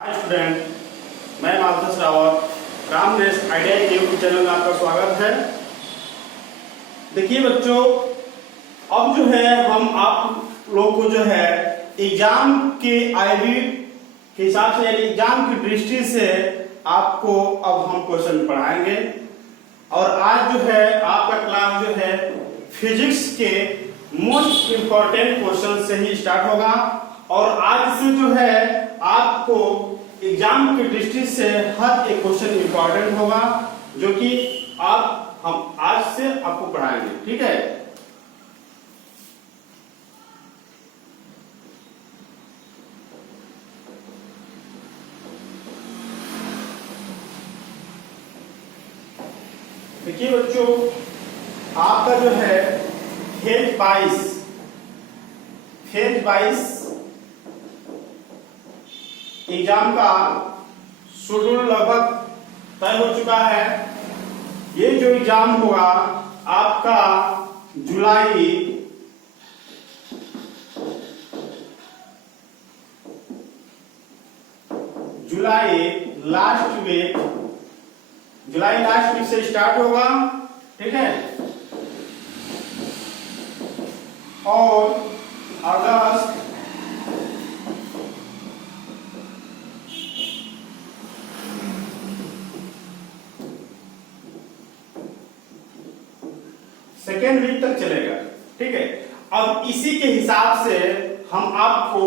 Hi student, मैं Madhav Rawat रामनेस idea के YouTube channel में आपका स्वागत है। देखिए बच्चों, अब जो है हम आप लोग को जो है एग्जाम के आईबी के हिसाब से यानी एग्जाम की दृष्टि से आपको अब हम क्वेश्चन पढ़ाएंगे। और आज जो है आपका क्लास जो है फिजिक्स के मोस्ट इंपॉर्टेंट क्वेश्चन से ही स्टार्ट होगा। और आज से जो है आपको एग्जाम की दृष्टि से हर एक क्वेश्चन इंपॉर्टेंट होगा, जो कि हम आज से आपको पढ़ाएंगे। ठीक है, देखिए बच्चों, आपका जो है फेज 22 एग्जाम का शेड्यूल लगभग तय हो चुका है। ये जो एग्जाम होगा आपका जुलाई लास्ट वीक से स्टार्ट होगा। ठीक है, और अगस्त सेकेंड वीक तक चलेगा। ठीक है, अब इसी के हिसाब से हम आपको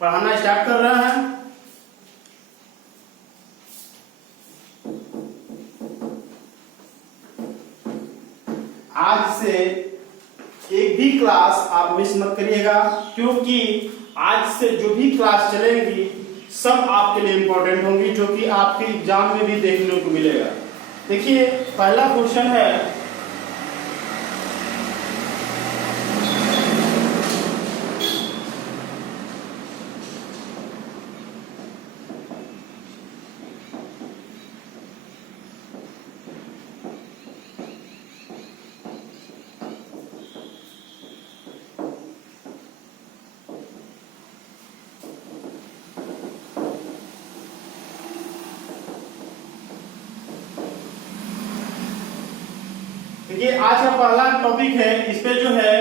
पढ़ाना स्टार्ट कर रहे हैं। आज से एक भी क्लास आप मिस मत करिएगा, क्योंकि आज से जो भी क्लास चलेंगी सब आपके लिए इंपॉर्टेंट होंगी, जो कि आपके एग्जाम में भी देखने को मिलेगा। देखिए, पहला क्वेश्चन है, देखिए आज का पहला टॉपिक है। इस पे जो है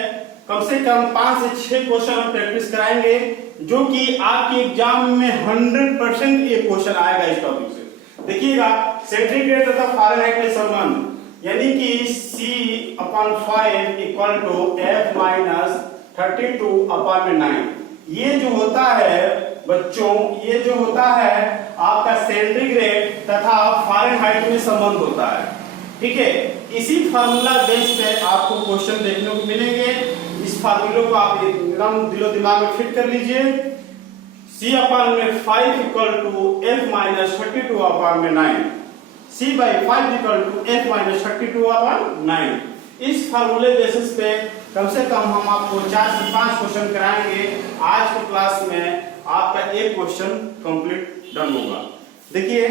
कम से कम 5 से 6 क्वेश्चन हम प्रैक्टिस कराएंगे, जो कि आपके एग्जाम में 100% ये क्वेश्चन आएगा इस टॉपिक से। देखिएगा, सेंटीग्रेड तथा फारेनहाइट में संबंध, यानी कि C/5 equal to F minus 32/9। ये जो होता है बच्चों, ये जो होता है आपका सेंटीग्रेड तथा फारेनहाइट में संबंध होता है। ठीक है, इसी फार्मूला बेस पे आपको क्वेश्चन देखने को मिलेंगे। इस फार्मूले को आप एकदम दिलो दिमाग में फिट कर लीजिए। C/5 equal to F minus 32/9, C/5 equal to F minus 32/9। इस फार्मूले बेसिस पे कम से कम हम आपको 4 से 5 क्वेश्चन कराएंगे। आज के क्लास में आपका एक क्वेश्चन कंप्लीट डन होगा। देखिए,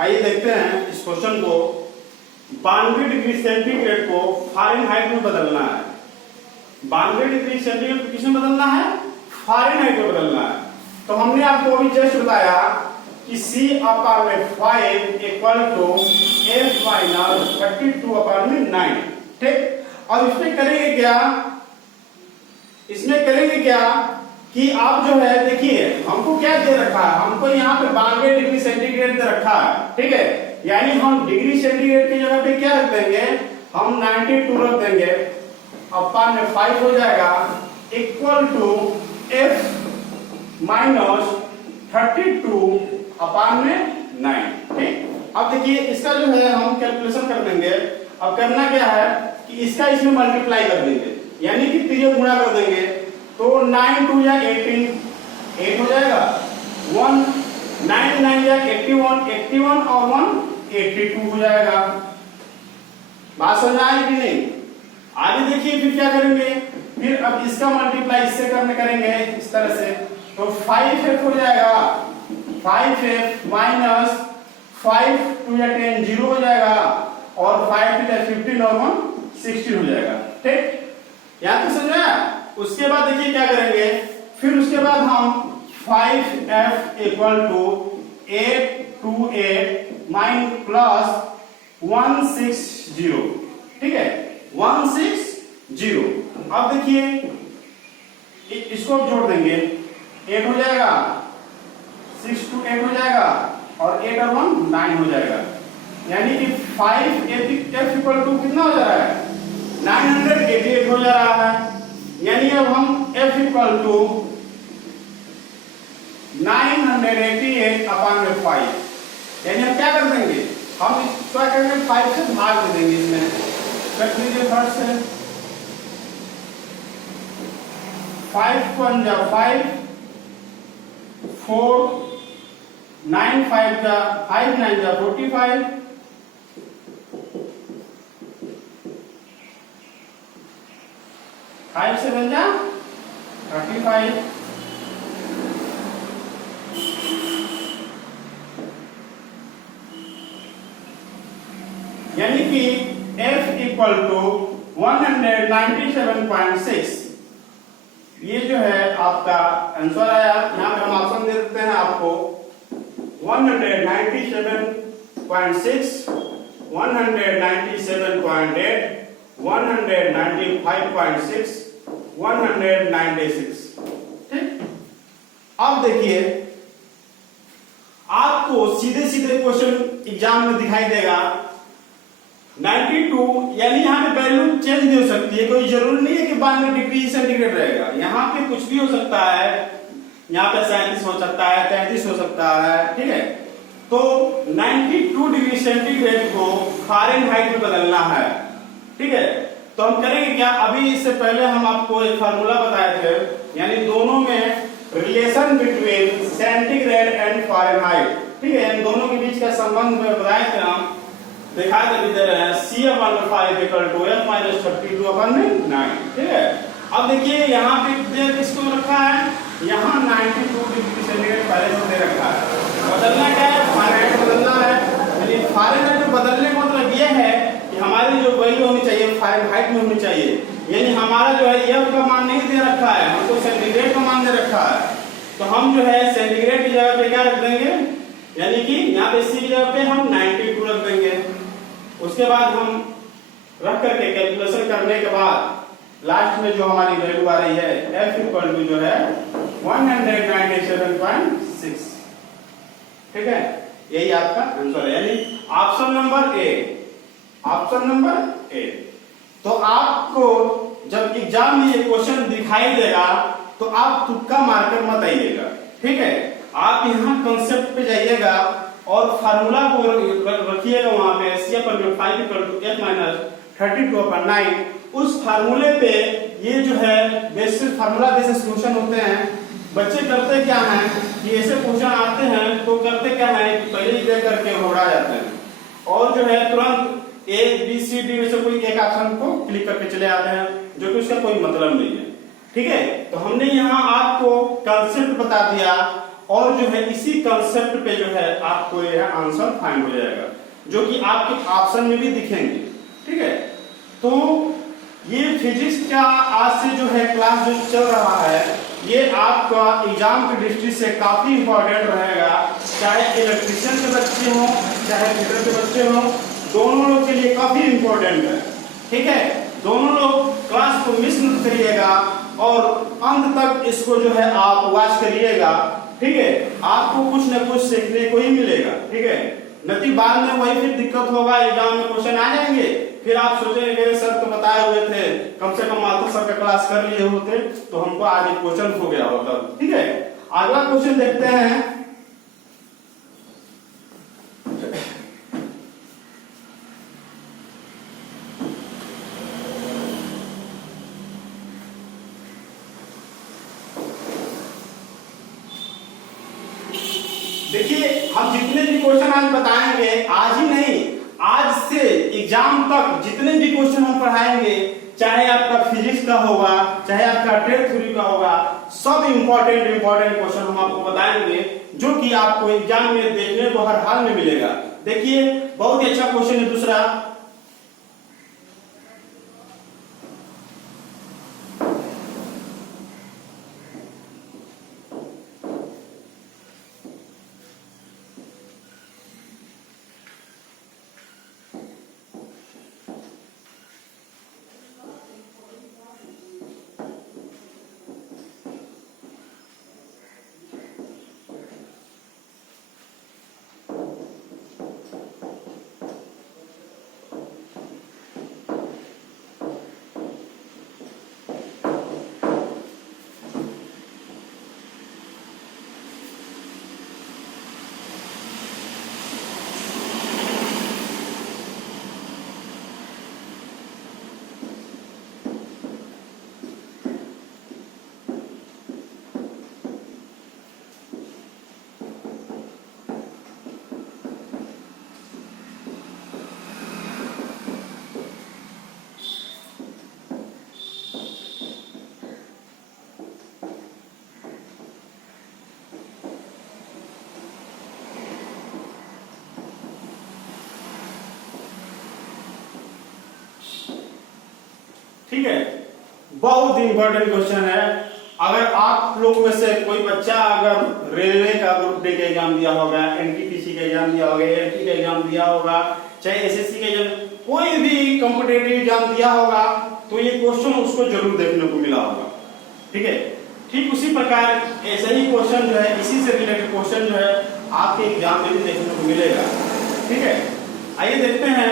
आइए देखते हैं इस क्वेश्चन को। 92 डिग्री सेंटीग्रेड को फारेनहाइट में बदलना है। 92 डिग्री सेंटीग्रेड को किसमें बदलना है? फारेनहाइट में बदलना है। तो हमने आपको अभी जस्ट बताया कि C अपान में 5 इक्वल टू F माइनस 32 अपान में 9। ठीक, अब इसमें करेंगे क्या, इसमें करेंगे क्या कि आप जो है देखिए हमको क्या दे रखा है, हमको यहाँ पे 92 डिग्री सेंटीग्रेड दे रखा है। ठीक है, यानी हम डिग्री सेंटीग्रेड की जगह पे क्या रख देंगे, हम 92 रख देंगे, अपान में 5 हो जाएगा इक्वल टू F माइनस 32 अपान में 9। ठीक, अब देखिए इसका जो है हम कैलकुलेशन कर देंगे। अब करना क्या है कि इसका इसमें मल्टीप्लाई कर देंगे, यानी कि त्रिय गुणा कर देंगे, तो 9 2 या 18 8 हो जाएगा, 1 9 9 या 81 81 और 1 82 हो जाएगा। बात समझ आई कि नहीं? आगे देखिए फिर क्या करेंगे, फिर अब इसका मल्टीप्लाई इससे करेंगे इस तरह से, तो 5f हो जाएगा, 5f माइनस 5 2 या 10 0 हो जाएगा, और 5 2 या 15 और 1 16 हो जाएगा। ठीक, यहां तक समझ आया? उसके बाद देखिए क्या करेंगे, फिर उसके बाद हम 5f equal to 828 mine plus 160। ठीक है, 160। अब देखिए इसको अब जोड़ देंगे, 8 हो जाएगा, 6 2 8 हो जाएगा, और 8 और 1 9 हो जाएगा, यानी कि 5f इक्वल टू कितना हो जा रहा है, 988 हो जा रहा है। यानी अब हम f इक्वल टू 988 अपान में 5, यानी हम क्या कर देंगे, हम क्या करेंगे 5 से भाग दे देंगे, इसमें कर लीजिए फर्स्ट से, 5 1 जा 5 4 9 5 जा 5 9 जा 45, 5 7 जा 35, यानी कि f इक्वल टू 197.6, ये जो है आपका आंसर आया। यहाँ पे हम ऑप्शन दे देते हैं आपको 197.6, 197.8, 195.6, 196। ठीक, अब देखिए आपको सीधे सीधे क्वेश्चन एग्जाम में दिखाई देगा 92, यानी यहाँ पे वैल्यू चेंज नहीं हो सकती है, कोई जरूरी नहीं है कि 92 डिग्री सेंटीग्रेड रहेगा, यहाँ पे कुछ भी हो सकता है, यहाँ पे 37 हो सकता है, 33 हो सकता है। ठीक है, तो 92 डिग्री सेंटीग्रेड को फ़ारेनहाइट में बदलना है। ठीक है, तो हम करेंगे क्या, अभी इससे पहले हम आपको एक फार्मूला बताए थे, यानी दोनों में relation between centigrade and Fahrenheit. ठीक है, इन दोनों के बीच का संबंध में बताए थे हम, दिखा कर दे रहे हैं C upon 5 equal to F minus 32 upon 9। ठीक है, अब देखिए यहाँ पे किसको रखा है, यहाँ 92 डिग्री सेंटीग्रेड पहले से दे रखा है, बदलना क्या है, फ़ारेनहाइट बदलना है। यानी फ़ारेनहाइट में बदलने का मतलब ये है कि हमारी जो वैल्यू होनी चाहिए फ़ारेनहाइट में होनी चाहिए, यानी हमारा जो है F का मान नहीं दे रखा है, हमको सेंटीग्रेड का मान दे रखा है, तो हम जो है सेंटीग्रेड की जगह पे क्या रख देंगे, यानी कि यहाँ पे C की जगह पे हम 92 रख देंगे। उसके बाद हम रख करके कैलकुलेशन करने के बाद लास्ट में जो हमारी वैल्यू आ रही है F इक्वल टू जो है 197.6। ठीक है, यही आपका आंसर है, यानी option number A, option number A. तो आपको जब एग्जाम में ये क्वेश्चन दिखाई देगा तो आप तुक्का मारकर मत आइएगा। ठीक है, आप यहाँ कंसेप्ट पे जाइएगा और फार्मूला को रखिएगा वहां पे, C upon 5 equal to F minus 32 upon 9। उस फार्मूले पे ये जो है बेसिक फार्मूला बेसिस सॉल्यूशन होते हैं। बच्चे करते क्या हैं कि ऐसे क्वेश्चन आते हैं तो करते क्या है कि पहले ही देख करके घबरा जाते हैं और जो है तुरंत A B C D में से कोई एक ऑप्शन को क्लिक करके चले आते हैं, जो कि उसका कोई मतलब नहीं है। ठीक है, तो हमने यहाँ आपको कंसेप्ट बता दिया और जो है इसी कंसेप्ट पे जो है आपको यह आंसर फाइंड हो जाएगा, जो कि आपके ऑप्शन में भी दिखेंगे। ठीक है, तो ये फिजिक्स का आज से जो है क्लास जो चल रहा है ये आपका एग्जाम की दृष्टि से काफी इंपॉर्टेंट रहेगा, चाहे इलेक्ट्रिशियन के बच्चे हों चाहे फिटर के बच्चे हों, दोनों लोग के लिए काफी इंपॉर्टेंट है। ठीक है, दोनों लोग क्लास को मिस मत करिएगा और अंत तक इसको जो है आप वॉच करिएगा। ठीक है, आपको कुछ न कुछ सीखने को ही मिलेगा। ठीक है, नहीं बाद में वही फिर दिक्कत होगा, एग्जाम में क्वेश्चन आ जाएंगे, फिर आप सोचेंगे सर तो बताए हुए थे, कम से कम माधव सर का क्लास कर लिए होते तो हमको आज एक क्वेश्चन हो गया होता। ठीक है, अगला क्वेश्चन देखते हैं। देखिए, हम जितने भी क्वेश्चन आज बताएंगे, आज ही नहीं, आज से एग्जाम तक जितने भी क्वेश्चन हम पढ़ाएंगे, चाहे आपका फिजिक्स का होगा चाहे आपका टेस्ट थ्योरी का होगा, सब इंपॉर्टेंट क्वेश्चन हम आपको बताएंगे जो कि आपको एग्जाम में देखने को हर हाल में मिलेगा। देखिए, बहुत ही अच्छा क्वेश्चन है दूसरा। ठीक है, बहुत इंपॉर्टेंट क्वेश्चन है। अगर आप लोग में से कोई बच्चा अगर रेलवे का ग्रुप डी का एग्जाम दिया होगा, एनटीपीसी का एग्जाम दिया होगा, एएलटी का एग्जाम दिया होगा, चाहे एसएससी का एग्जाम, कोई भी कॉम्पिटिटिव एग्जाम दिया होगा, तो ये क्वेश्चन उसको जरूर देखने को मिला होगा। ठीक है, ठीक उसी प्रकार ऐसा ही क्वेश्चन जो है, इसी से रिलेटेड क्वेश्चन जो है आपके एग्जाम में भी देखने को मिलेगा। ठीक है, आइए देखते हैं।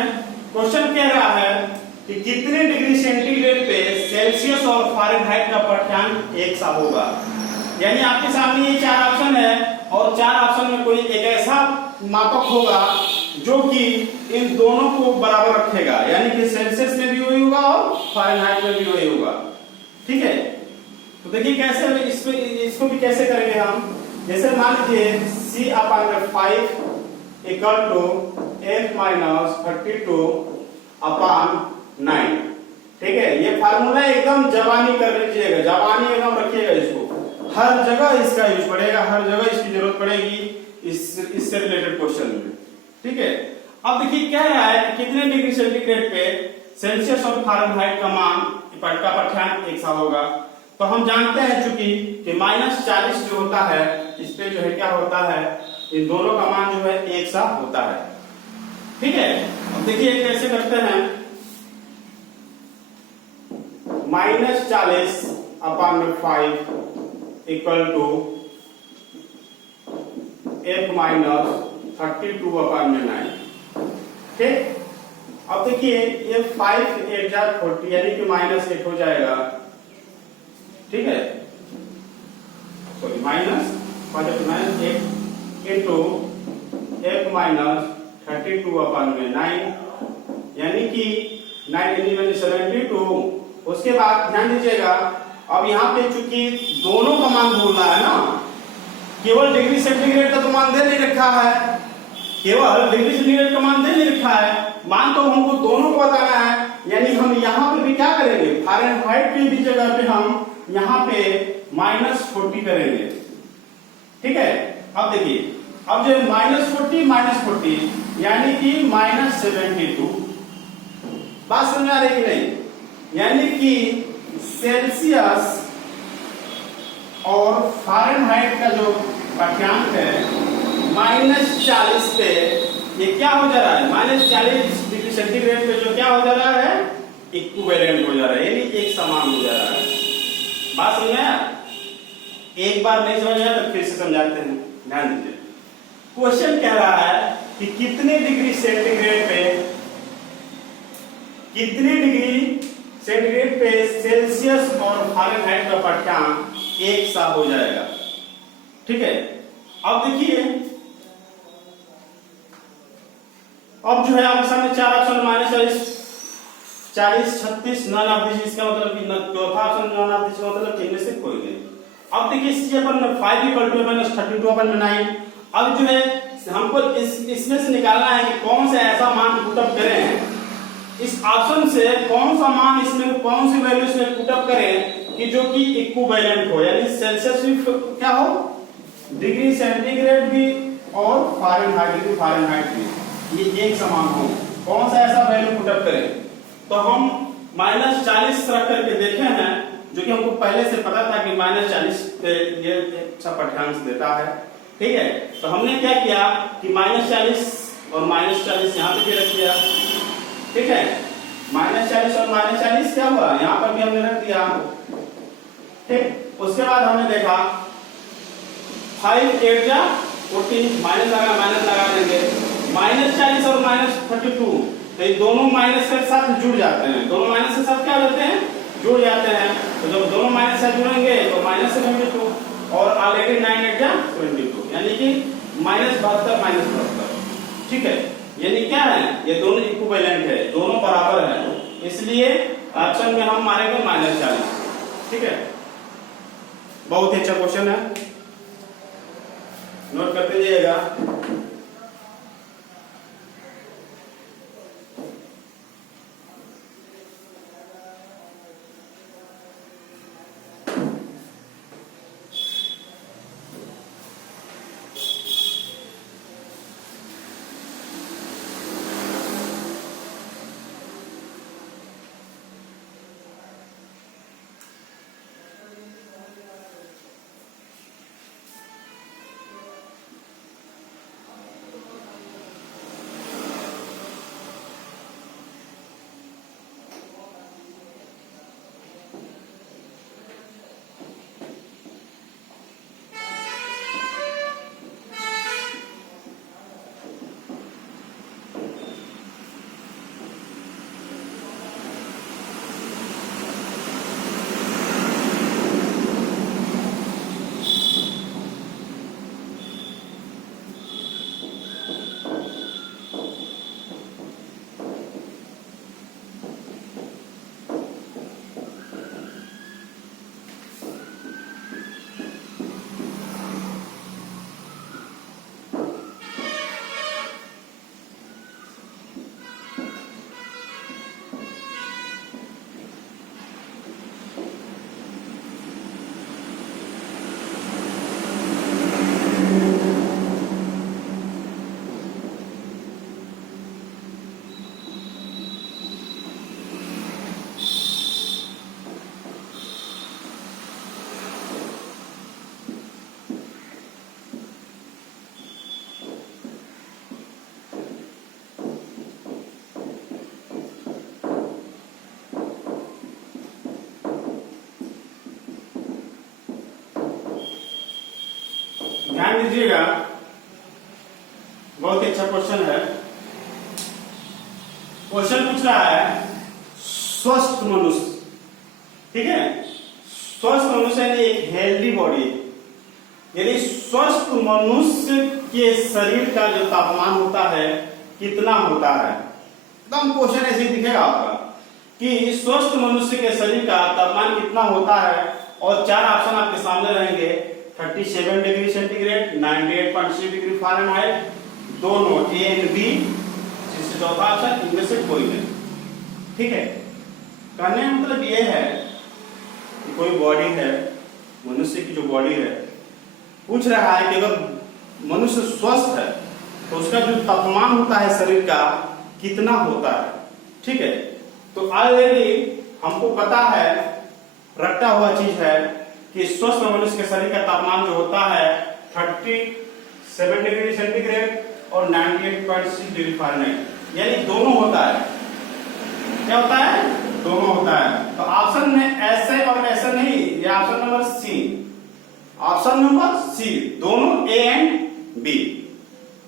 क्वेश्चन कह रहा है कि कितने डिग्री सेंटीग्रेड पे सेल्सियस और फारेनहाइट का पाठ्यांक एक सा होगा। यानी आपके सामने ये चार ऑप्शन है और चार ऑप्शन में कोई एक ऐसा मापक होगा जो कि इन दोनों को बराबर रखेगा, यानी कि सेल्सियस में भी वही होगा और फारेनहाइट में भी वही होगा। ठीक है, तो देखिए कैसे इसको भी कैसे करेंगे हम। जैसे मान लीजिए C/5 इक्वल टू F-32/9। ठीक है, ये फार्मूला एकदम जवानी कर लीजिएगा, जवानी एकदम रखिएगा इसको, हर जगह इसका यूज पड़ेगा, हर जगह इसकी जरूरत पड़ेगी इससे रिलेटेड क्वेश्चन में। ठीक है, अब देखिए क्या रहा है कि कितने डिग्री सेंटीग्रेड पे सेल्सियस और फारेनहाइट का मान का पाठ्यांक एक सा होगा। तो हम जानते हैं चूंकि कि -40 जो होता है इस पे जो है क्या होता है, इन दोनों का मान जो है एक सा होता है। ठीक है, अब देखिए कैसे करते हैं। -40/5 इक्वल टू F-32/9। ठीक, अब देखिए ये 5 8 जा 40 यानी कि -8 हो जाएगा। ठीक है, सॉरी -8 इंटू F-32/9 यानी कि 9×72। उसके बाद ध्यान दीजिएगा, अब यहाँ पे चूंकि दोनों का मान बोल रहा है ना, केवल डिग्री सेंटीग्रेड का तो मान दे नहीं रखा है, केवल डिग्री सेंटीग्रेड का मान दे नहीं रखा है, मान तो हमको दोनों को बताना है। यानी हम यहाँ पे भी क्या करेंगे, फारेनहाइट की भी जगह पे हम यहाँ पे -40 करेंगे। ठीक है, अब देखिए, अब जो -40 यानी कि -72, बात समझ आ रही कि नहीं। यानी कि सेल्सियस और फ़ारेनहाइट का जो पाठ्यांक है -40 पे ये क्या हो जा रहा है, -40 डिग्री सेंटीग्रेड पे जो क्या हो जा रहा है, इक्विवेलेंट हो जा रहा है, यानी एक समान हो जा रहा है। बात समझ में आया? एक बार नहीं समझ आया तो फिर से समझाते हैं, ध्यान दीजिए। क्वेश्चन कह रहा है कि कितने डिग्री सेंटीग्रेड पे सेल्सियस और फ़ारेनहाइट का पाठ्यांक एक सा हो जाएगा। ठीक है, अब देखिए, अब जो है आपके सामने चार ऑप्शन -40, 36, नॉन ऑफ दिस, इसका मतलब कि चौथा ऑप्शन नॉन ऑफ दिस, मतलब इनमें से कोई नहीं। अब देखिए इससे अपन 5 = -32/9। अब जो है हमको इसमें से निकालना है कि कौन सा ऐसा मान पुटअप करें, इस ऑप्शन से कौन सा मान इसमें, कौन सी वैल्यू इसमें पुटअप करें कि जो कि इक्विवेलेंट हो, यानी सेल्सियस भी क्या हो, डिग्री सेंटीग्रेड भी और फ़ारेनहाइट भी ये एक समान हो। कौन सा ऐसा वैल्यू पुटअप करें? तो हम -40 रख करके देखे हैं, जो कि हमको पहले से पता था कि -40 पे ये अच्छा पाठ्यांक देता है। ठीक है, तो हमने क्या किया कि -40 और -40 यहाँ पे भी रख दिया। ठीक है, -40 और -40 क्या हुआ, यहाँ पर भी हमने रख दिया। ठीक, उसके बाद हमने देखा 5 8 जा 14, माइनस लगा देंगे, -40 और -32, तो ये दोनों माइनस के साथ जुड़ जाते हैं, दोनों माइनस के साथ क्या होते हैं, जुड़ जाते हैं। तो जब दोनों माइनस से जुड़ेंगे तो -72 और ऑलरेडी 9 8 जा 22, यानी कि -72 ठीक है, यानी क्या है, ये दोनों इक्विवेलेंट है, दोनों बराबर है, इसलिए ऑप्शन में हम मारेंगे -40। ठीक है, बहुत ही अच्छा क्वेश्चन है, नोट करते जाइएगा। ध्यान दीजिएगा, बहुत ही अच्छा क्वेश्चन है। क्वेश्चन पूछ रहा है स्वस्थ मनुष्य, ठीक है, स्वस्थ मनुष्य यानी एक हेल्दी बॉडी, यानी स्वस्थ मनुष्य के शरीर का जो तापमान होता है कितना होता है। एकदम क्वेश्चन ऐसे दिखेगा आपका कि स्वस्थ मनुष्य के शरीर का तापमान कितना होता है, और चार ऑप्शन आपके सामने रहेंगे, 37 डिग्री सेंटीग्रेड, 98.6 डिग्री फ़ारेनहाइट, दोनों ए एंड बी, जिससे चौथा ऑप्शन इनमें से कोई नहीं। ठीक है, कहने का मतलब ये है कि कोई बॉडी है, मनुष्य की जो बॉडी है, पूछ रहा है कि अगर मनुष्य स्वस्थ है तो उसका जो तापमान होता है शरीर का कितना होता है। ठीक है, तो ऑलरेडी हमको पता है, रटा हुआ चीज है कि स्वस्थ मनुष्य के शरीर का तापमान जो होता है 37 डिग्री सेंटीग्रेड और 98.6 डिग्री फ़ारेनहाइट, यानी दोनों होता है। क्या होता है? दोनों होता है। तो ऑप्शन में ऐसे और ऐसे नहीं, ये option number c, option number c, दोनों ए एंड बी।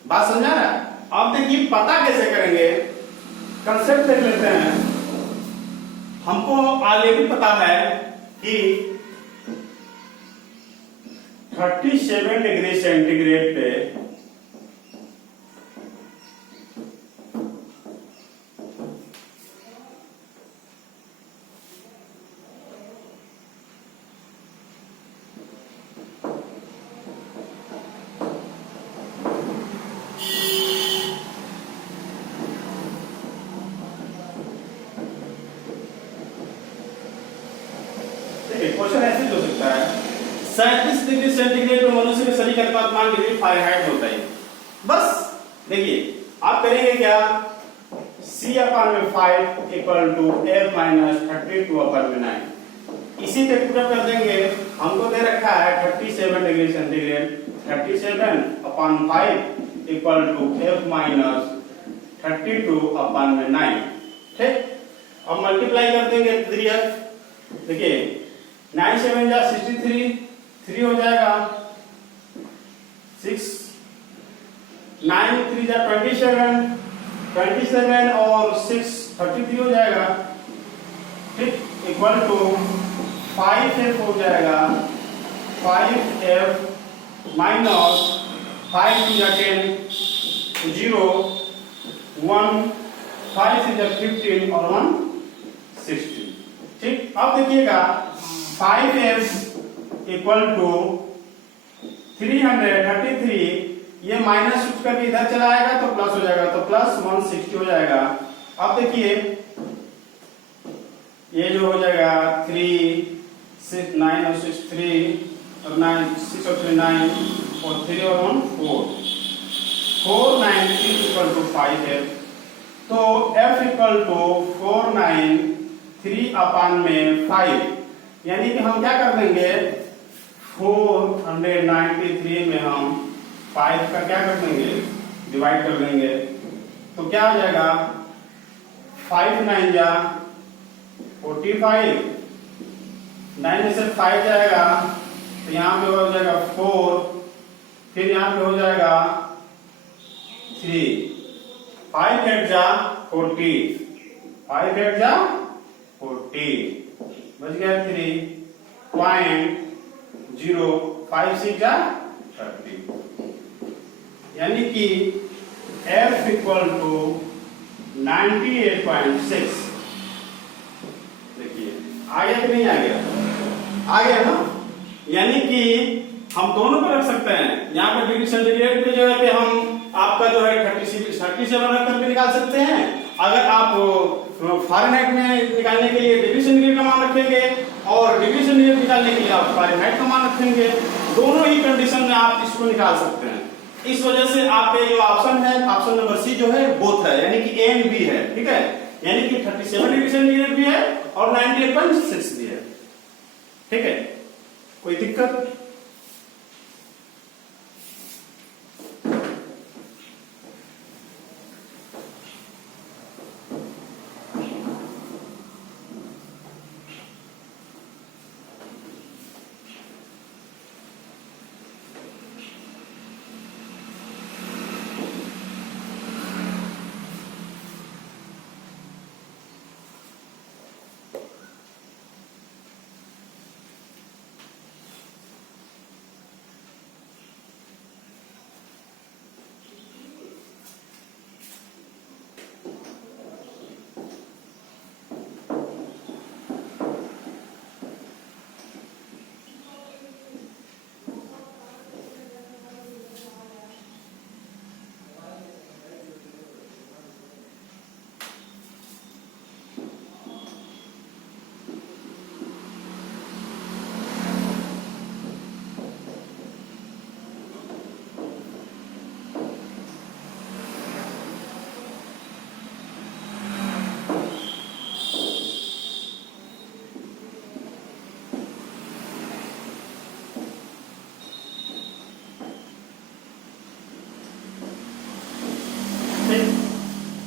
बात समझा रहा है? अब देखिए पता कैसे करेंगे, कंसेप्ट देख लेते हैं। हमको ऑलरेडी पता है कि 37 डिग्री सेंटीग्रेड पे क्वेश्चन ऐसे हो सकता है 37 डिग्री सेंटीग्रेड पर मनुष्य के शरीर का तापमान डिग्री फ़ारेनहाइट होता है। बस देखिए आप करेंगे क्या, C/5 equal to F minus 32/9, इसी पे पुट कर देंगे। हमको दे रखा है 37 degree centigrade, 37/5 equal to F minus 32/9। ठीक, अब मल्टीप्लाई कर देंगे 3F। देखिए 9 7 जा 63, 3 हो जाएगा 6, 9 3 जा 27, 27 और 6 33 हो जाएगा। ठीक, इक्वल टू 5F हो जाएगा, 5F माइनस 5 3 जा 10, 0 1, 5 3 जा 15 और 1 16। ठीक, अब देखिएगा 5F इक्वल टू 333, ये माइनस शिफ्ट करके इधर चला आएगा तो प्लस हो जाएगा, तो प्लस 160 हो जाएगा। अब देखिए ये जो हो जाएगा 3 6 9 और 6 3 और 9 6 और 3 9 और 3 और 1 4, 493 इक्वल टू 5F। तो F इक्वल टू 493/5, यानी कि हम क्या कर देंगे 493 में हम 5 का क्या कर देंगे, डिवाइड कर देंगे। तो क्या हो जाएगा 5 9 जा 45, 9 में से 5 जाएगा तो यहाँ पे हो जाएगा 4, फिर यहाँ पे हो जाएगा 3, 5 8 जा 40, 5 8 जा 40, बच गया 3.05 6 जा 30, यानी कि F इक्वल टू 98.6। देखिए आ गया कि नहीं आ गया? आ गया ना, यानी कि हम दोनों पे रख सकते हैं। यहाँ पे डिग्री सेंटीग्रेड की जगह पे हम आपका जो है 37 रख करके निकाल सकते हैं। अगर आप फ़ारेनहाइट में निकालने के लिए डिग्री सेंटीग्रेड का मान रखेंगे और डिग्री सेंटीग्रेड निकालने के लिए आप फ़ारेनहाइट का मान रखेंगे, दोनों ही कंडीशन में आप इसको निकाल सकते हैं। इस वजह से आपके जो ऑप्शन है, ऑप्शन नंबर सी जो है बोथ है, यानी कि ए एंड बी है। ठीक है, यानी कि 37 डिग्री सेंटीग्रेड भी है और 98.6 भी है। ठीक है, कोई दिक्कत?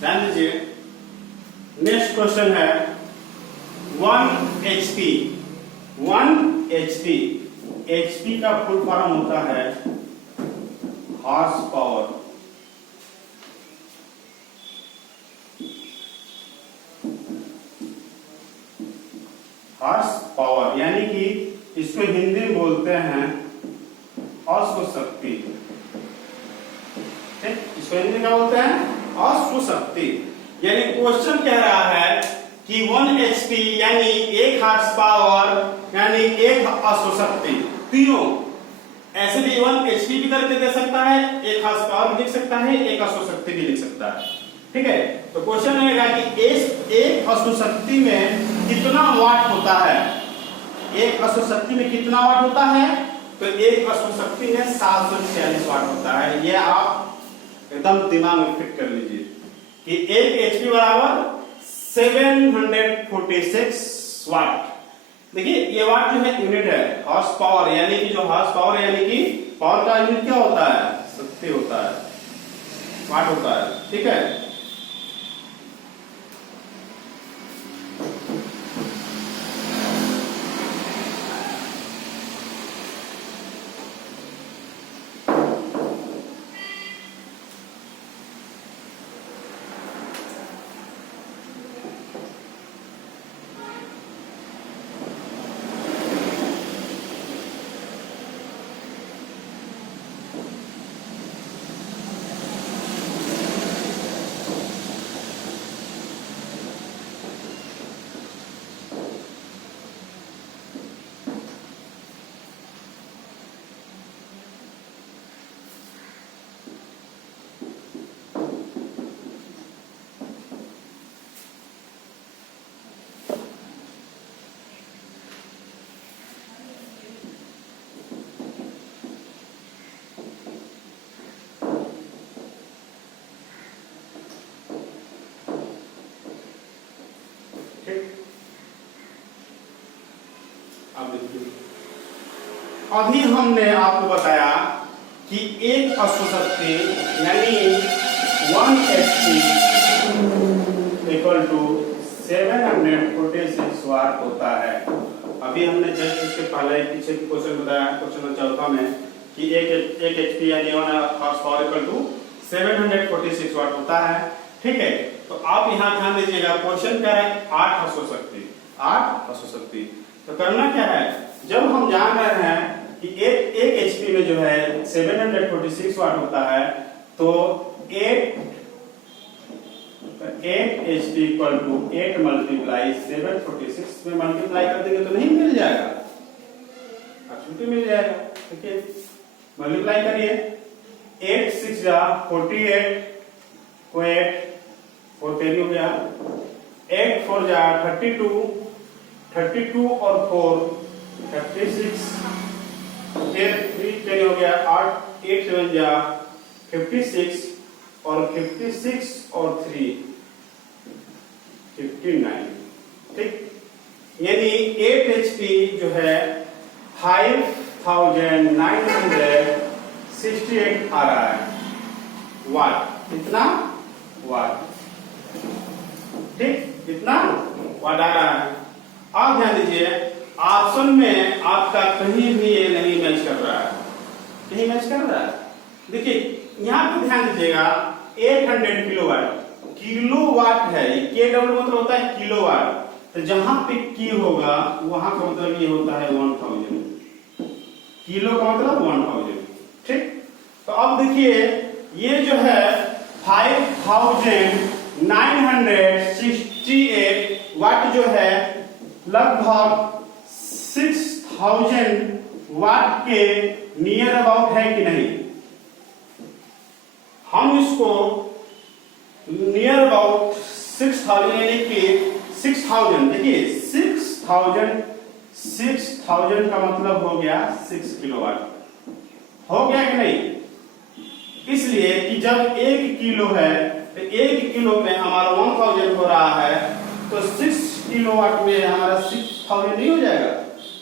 ध्यान दीजिए, नेक्स्ट क्वेश्चन है 1 HP। 1 HP, HP का फुल फॉर्म होता है हॉर्स पावर। हॉर्स पावर यानी कि इसको हिंदी में बोलते हैं अश्व शक्ति। ठीक, इसको हिंदी में क्या बोलते हैं? अश्व शक्ति। यानी क्वेश्चन कह रहा है कि 1 HP यानी 1 हॉर्स पावर यानी 1 अश्व शक्ति। तीनों ऐसे भी 1 HP भी करके दे सकता है, 1 हॉर्स पावर भी लिख सकता है, 1 अश्व शक्ति भी लिख सकता है। ठीक है, तो क्वेश्चन रहेगा कि एक अश्व शक्ति में कितना वाट होता है? एक अश्व शक्ति में कितना वाट होता है? तो एक अश्व शक्ति में 746 वाट होता है। ये आप एकदम दिमाग में फिट कर लीजिए कि 1 HP बराबर 746 वाट। देखिए ये वाट जो है यूनिट है हॉर्स पावर, यानी कि जो हॉर्स पावर यानी कि पावर का यूनिट क्या होता है? शक्ति होता है, वाट होता है। ठीक है, अभी हमने आपको बताया कि एक अश्व शक्ति यानी 1 HP इक्वल टू 746 वाट होता है। अभी हमने जस्ट इसके पहले पीछे क्वेश्चन बताया, क्वेश्चन 14 में कि एक HP यानी 1 हॉर्स पावर इक्वल टू 746 वाट होता है। ठीक है, तो आप यहाँ ध्यान दीजिएगा, क्वेश्चन क्या है? 8 अश्व शक्ति। 8 अश्व शक्ति। तो करना क्या है, जब हम जान रहे हैं कि एक HP में जो है 746 वाट होता है, तो 8 HP इक्वल टू 8 मल्टीप्लाई 746 में मल्टीप्लाई कर देंगे तो नहीं मिल जाएगा, छुट्टी मिल जाएगा। ठीक है, मल्टीप्लाई करिए, 8 6 जा 48 को 8 4 कैरी हो गया, 8 4 जा 32 और 4 36, 3 कैरी हो गया, 8 7 जा 56 और 56 और 3 59। ठीक, यानी 8 HP जो है 5968 आ रहा है वाट। कितना वाट? ठीक, कितना वाट आ रहा है। आप ध्यान दीजिए, ऑप्शन में आपका कहीं भी ये नहीं मैच कर रहा है, कहीं मैच कर रहा है। देखिए यहाँ पे ध्यान दीजिएगा, 800 किलोवाट, किलोवाट है, के डबल मतलब होता है किलोवाट, तो जहां पे की होगा वहां का मतलब ये होता है 1000, किलो का मतलब 1000। ठीक, तो अब देखिए ये जो है 5968 वाट जो है लगभग 6000 वाट के नियर अबाउट है कि नहीं? हम इसको नियर अबाउट 6000 यानी कि 6000, देखिए 6000 का मतलब हो गया 6 किलोवाट, हो गया कि नहीं? इसलिए कि जब 1 किलो है तो 1 किलो में हमारा 1000 हो रहा है, तो 6 किलोवाट में हमारा 6000 नहीं हो जाएगा?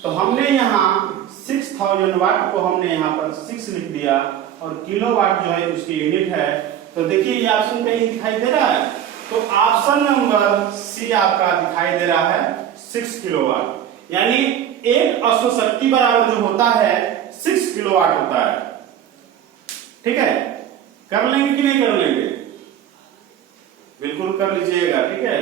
तो हमने यहाँ 6000 वाट को हमने यहाँ पर 6 लिख दिया और किलोवाट जो है उसकी यूनिट है। तो देखिए ये ऑप्शन कहीं दिखाई दे रहा है, तो ऑप्शन नंबर सी आपका दिखाई दे रहा है 6 किलोवाट, यानी एक अश्वशक्ति बराबर जो होता है 6 किलोवाट होता है। ठीक है, कर लेंगे कि नहीं कर लेंगे? बिल्कुल कर लीजिएगा। ठीक है,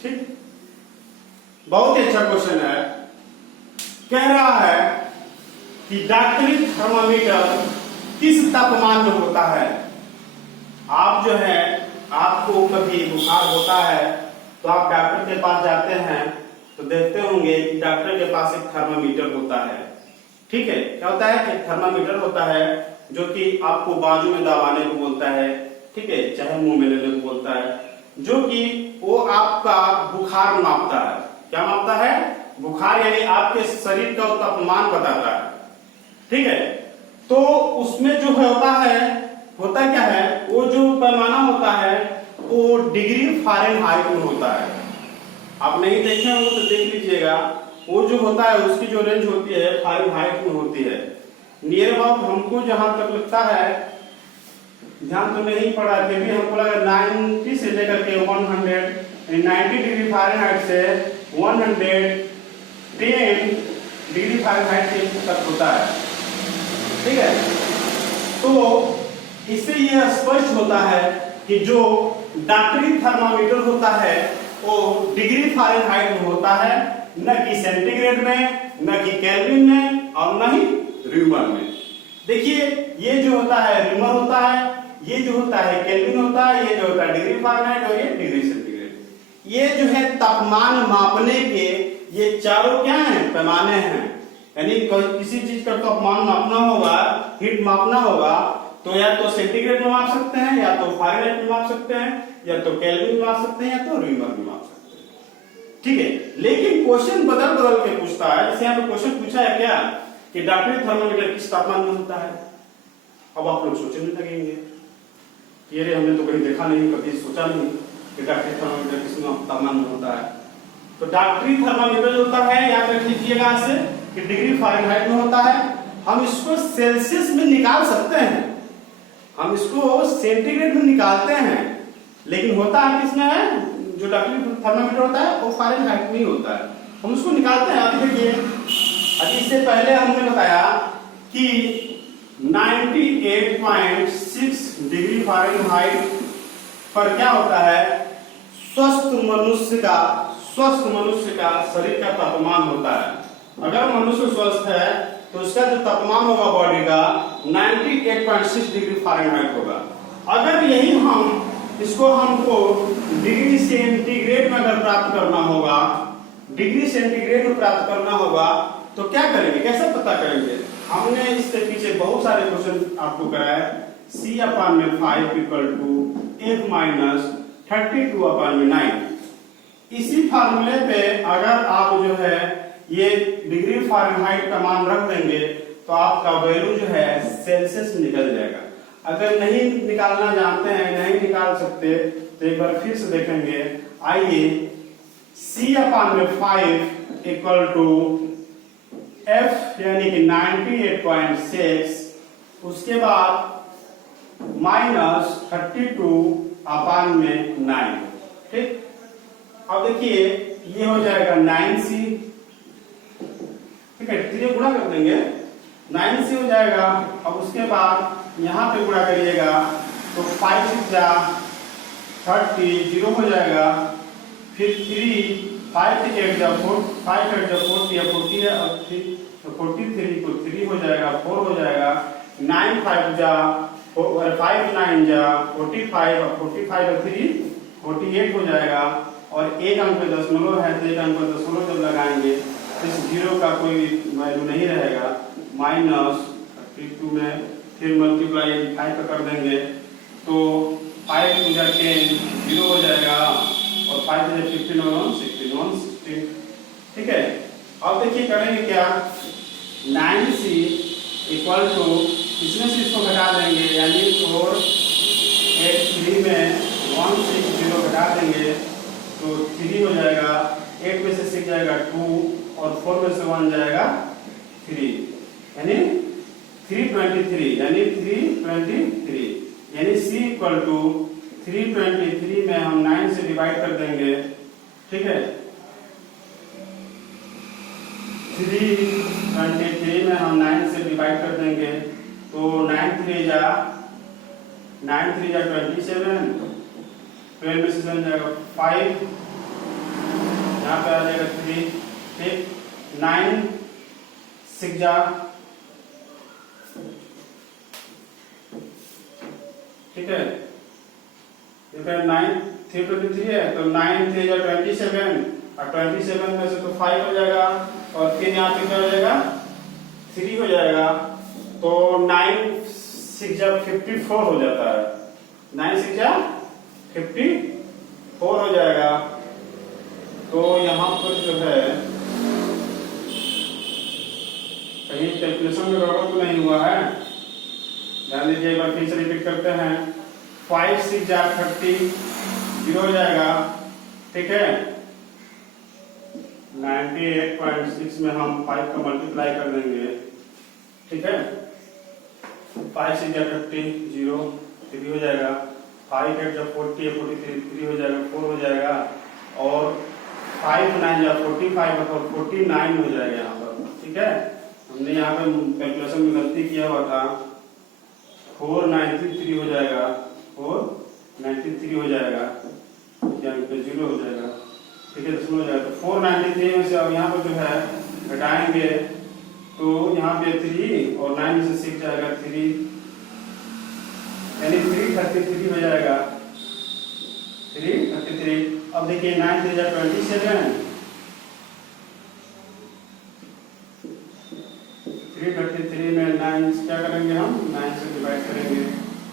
ठीक, बहुत ही अच्छा क्वेश्चन है। कह रहा है कि डॉक्टरी थर्मामीटर किस तापमान में होता है। आप जो है, आपको कभी बुखार होता है तो आप डॉक्टर के पास जाते हैं तो देखते होंगे कि डॉक्टर के पास एक थर्मामीटर होता है। ठीक है, क्या होता है कि थर्मामीटर होता है जो कि आपको बाजू में दबाने को बोलता है। ठीक है, चाहे मुंह में लेने को बोलता है, जो कि वो आपका बुखार मापता है। क्या मापता है? बुखार, यानी आपके शरीर का तापमान बताता है। ठीक है, तो उसमें जो होता क्या है, वो जो पैमाना होता है वो डिग्री फ़ारेनहाइट में होता है। आप नहीं देखे होंगे तो देख लीजिएगा, वो जो होता है उसकी जो रेंज होती है फ़ारेनहाइट में होती है। नियर अबाउट हमको जहां तक लगता है, ध्यान तो नहीं पड़ा, फिर भी हमको लगा 90 से लेकर के 100, 90 डिग्री फ़ारेनहाइट से 110 डिग्री फ़ारेनहाइट तक होता है। ठीक है, तो इससे यह स्पष्ट होता है कि जो डॉक्टरी थर्मामीटर होता है वो डिग्री फ़ारेनहाइट में होता है, न कि सेंटीग्रेड में, न कि केल्विन में, और न ही र्यूमर में। देखिए, ये जो होता है र्यूमर होता है, ये जो होता है केल्विन होता है, ये जो होता है डिग्री फ़ारेनहाइट, और ये डिग्री सेंटीग्रेड। ये जो है तापमान मापने के ये चारों क्या हैं? पैमाने हैं। यानी किसी चीज का तापमान मापना होगा, हीट मापना होगा, तो या तो सेंटीग्रेड में माप सकते हैं, या तो फ़ारेनहाइट में माप सकते हैं, या तो केल्विन में माप सकते हैं, या तो र्यूमर में माप सकते हैं। ठीक है, लेकिन क्वेश्चन बदल बदल के पूछता है। जैसे यहाँ पे क्वेश्चन पूछा है क्या कि डॉक्टरी थर्मामीटर किस तापमान में होता है। अब आप लोग सोचने लगेंगे कि अरे हमने तो कहीं देखा नहीं, कभी सोचा नहीं कि डॉक्टरी थर्मामीटर किस तापमान में होता है। तो डॉक्टरी थर्मामीटर जो होता है, याद रख लीजिएगा से कि डिग्री फ़ारेनहाइट में होता है। हम इसको सेल्सियस में निकाल सकते हैं, हम इसको सेंटीग्रेड में निकालते हैं, लेकिन होता है किसमें है? जो डॉक्टरी थर्मामीटर होता है वो फ़ारेनहाइट में ही होता है, हम उसको निकालते हैं। अभी देखिए, अभी इससे पहले हमने बताया कि 98.6 डिग्री फ़ारेनहाइट पर क्या होता है? स्वस्थ मनुष्य का शरीर का तापमान होता है। अगर मनुष्य स्वस्थ है तो उसका जो तापमान होगा बॉडी का 98.6 डिग्री फ़ारेनहाइट होगा। अगर यही हमको डिग्री सेंटीग्रेड में अगर प्राप्त करना होगा, डिग्री सेंटीग्रेड में प्राप्त करना होगा, तो क्या करेंगे, कैसे पता करेंगे? हमने इससे पीछे बहुत सारे क्वेश्चन आपको कराए। C/5 = F - 32/9। इसी फार्मूले पे अगर आप जो है ये डिग्री फ़ारेनहाइट का मान रख देंगे तो आपका वैल्यू जो है सेल्सियस निकल जाएगा। अगर नहीं निकालना जानते हैं, नहीं निकाल सकते, तो एक बार फिर से देखेंगे। आइए, C/5 इक्वल टू F यानी कि 98.6, उसके बाद माइनस 32/9। ठीक, अब देखिए ये हो जाएगा 9C, ठीक है, 3 गुणा कर देंगे, 9C हो जाएगा। अब उसके बाद यहाँ पे गुणा करिएगा तो 5 6 जा 30, 0 हो जाएगा। फिर 3, 5 8 जा 4, 5 8 जा 40 या 40 है, और 3 तो 43 को 3 हो जाएगा, 4 हो जाएगा। 9 5 जा 5 9 जा 45, और 45 और 3 48 हो जाएगा। और एक अंक पे दशमलव है, तो एक अंक पे दशमलव जब लगाएंगे तो इस 0 का कोई वैल्यू नहीं रहेगा। माइनस 32 में फिर मल्टीप्लाई 5 का कर देंगे तो 5 2 जा 10, 0 हो जाएगा, और 5 2 जा 15 और 16 116। ठीक है, अब देखिए करेंगे क्या, 9C इक्वल टू, इसमें से इसको घटा देंगे, यानी 4 8 3 में 1 6 0 घटा देंगे तो 3 हो जाएगा। 8 में से 6 जाएगा 2, और 4 में से 1 जाएगा 3, यानी 323, यानी 323, यानी C इक्वल टू 323 में हम 9 से डिवाइड कर देंगे। ठीक है, 323 में हम 9 से डिवाइड कर देंगे तो 9 3 जा 27, 12 में से 7 जाएगा 5, यहाँ पे आ जाएगा 3। ठीक, 9 6 जा, ठीक है, 9 323 है तो 9 3 जा 27, और 27 में से तो 5 हो जाएगा, और फिर यहाँ पे क्या हो जाएगा 3 हो जाएगा, तो 9 6 जा 54 हो जाता है। 9 6 जा 54 हो जाएगा। तो यहाँ पर जो है कहीं कैलकुलेशन में गड़बड़ तो नहीं हुआ है, ध्यान दीजिए। एक बार फिर से रिपीट करते हैं। 5 6 जा 30, 0 हो जाएगा। ठीक है, 98.6 में हम 5 का मल्टीप्लाई कर देंगे। ठीक है, 5 6 जा 30, 0 3 हो जाएगा। 5 8 जा 40, 43 3 हो जाएगा, 4 हो जाएगा, और 5 9 जा 45 और 49 हो जाएगा यहाँ पर। ठीक है, हमने यहाँ पे कैलकुलेशन में गलती किया हुआ था। 493 हो जाएगा, 493 हो जाएगा, यहाँ पे 0 हो जाएगा। ठीक है, दशमलव हो जाएगा, तो 493 में से अब यहाँ पर जो है घटाएंगे तो यहाँ पे 3 और 9 में से 6 जाएगा 3, यानी 333 हो जाएगा, 333। अब देखिए 9 3 जा 27, 333 में 9 क्या करेंगे हम, 9 से डिवाइड करेंगे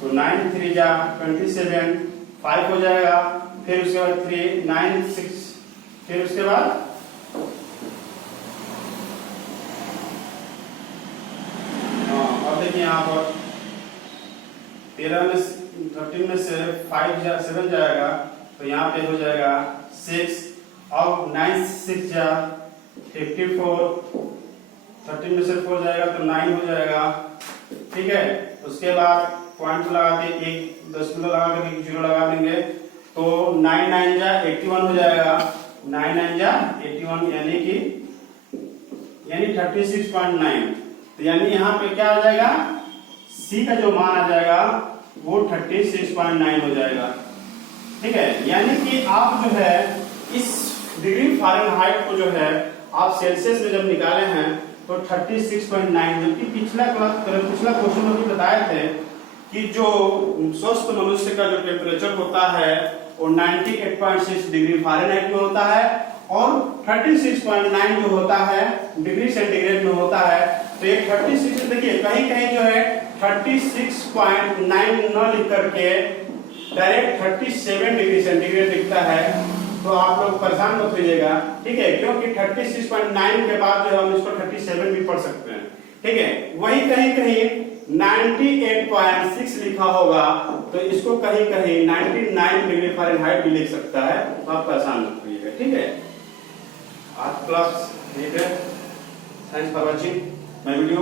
तो 9 3 जा 27, 5 हो जाएगा। फिर उसके बाद 3 9 6, फिर उसके बाद अब देखिए यहाँ पर 13 में 13 में से 5 जा 7 जाएगा, तो यहाँ पे हो जाएगा 6। अब 9 6 जा 54, 13 में से 4 जाएगा तो 9 हो जाएगा। ठीक है, उसके बाद पॉइंट लगा के एक दशमलव लगा कर 0 लगा देंगे तो 9 9 जा 81 हो जाएगा, 9 9 जा 81, यानी 36.9। तो यानी यहाँ पे क्या आ जाएगा, C का जो मान आ जाएगा वो 36.9 हो जाएगा। ठीक है, यानी कि आप जो है इस डिग्री फ़ारेनहाइट को जो है आप सेल्सियस में जब निकाले हैं तो 36.9, जबकि पिछला क्वेश्चन में भी बताए थे कि जो स्वस्थ मनुष्य का जो टेम्परेचर होता है वो 98.6 डिग्री फ़ारेनहाइट में होता है, और 36.9 जो होता है डिग्री सेंटीग्रेड में होता है। तो ये 36, देखिए कहीं कहीं जो है 36.9 न लिख करके डायरेक्ट 37 डिग्री सेंटीग्रेड लिखता है, तो आप लोग परेशान मत होइएगा। ठीक है, क्योंकि 36.9 के बाद जो हम इसको 37 भी पढ़ सकते हैं। ठीक है, वही कहीं कहीं 98.6 लिखा होगा तो इसको कहीं कहीं 99 डिग्री फ़ारेनहाइट भी लिख सकता है, तो आप परेशान मत होइएगा। ठीक है, आज क्लास 8 है। Thanks for watching my video.